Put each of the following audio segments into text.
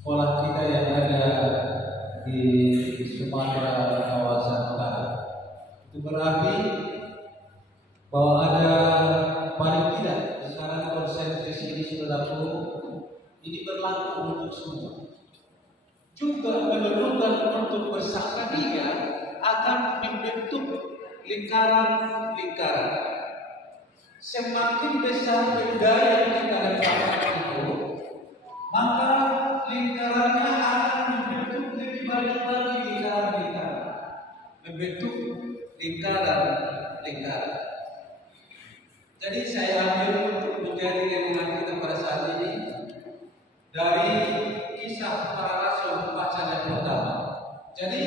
sekolah kita yang ada di Sumatera kawasan utara. Itu berarti bahwa ada paling tidak sekarang konsentrasi ini sudah ini berlaku untuk semua. Juga memerlukan untuk bersakaria akan membentuk lingkaran-lingkaran. Semakin besar budaya yang kita dapatkan itu, maka lingkarannya akan membentuk lebih banyak lagi lingkaran-lingkaran, membentuk lingkaran-lingkaran. Jadi saya ambil untuk menjadi renungan kita pada saat ini dari kisah para rasul bacaan yang pertama. Jadi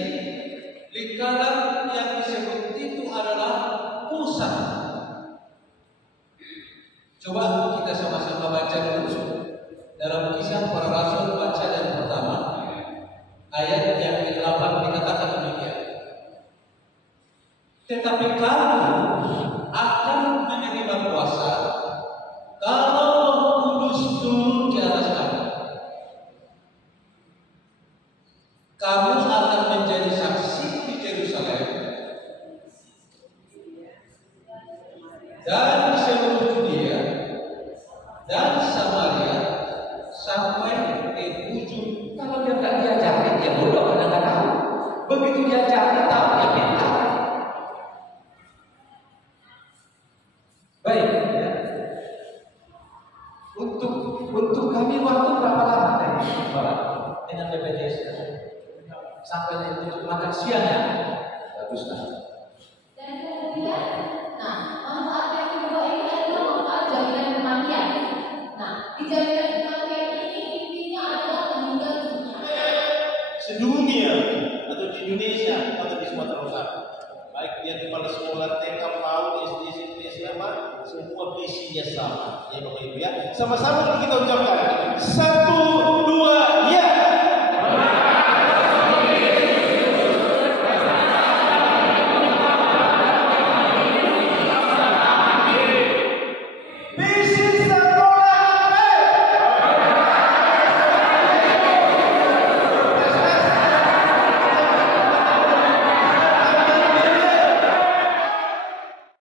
lingkaran yang disebut itu adalah pusat. Coba kita sama-sama baca dulu dalam kisah para rasul bacaan yang pertama ayat yang ke-8 dikatakan demikian. Tetapi kamu akan menerima kuasa kalau Roh Kudus turun di atas kamu. Kamu akan menjadi saksi di Yerusalem dan di seluruh Judea dan Samaria sampai ke ujung. Kalau dia tak diajarin, dia bodoh, kadang-kadang. Begitu diajarin, tahu dia pintar. Baik, ya. Untuk kami waktu berapa lama tadi dengan BPJS sampai untuk makan siang ya? Bagus kan? Dan kemudian, manfaat yang kedua ini adalah manfaat jaminan kematian. Di jaminan kematian ini intinya adalah meninggal dunia. Sedunia atau di Indonesia atau di Sumatera Utara, baik dia kepala sekolah TK, PAUD, SD, SMP, SMA, semua visinya sama. Ya Bapak Ibu ya, sama-sama kita ucapkan 1, 2,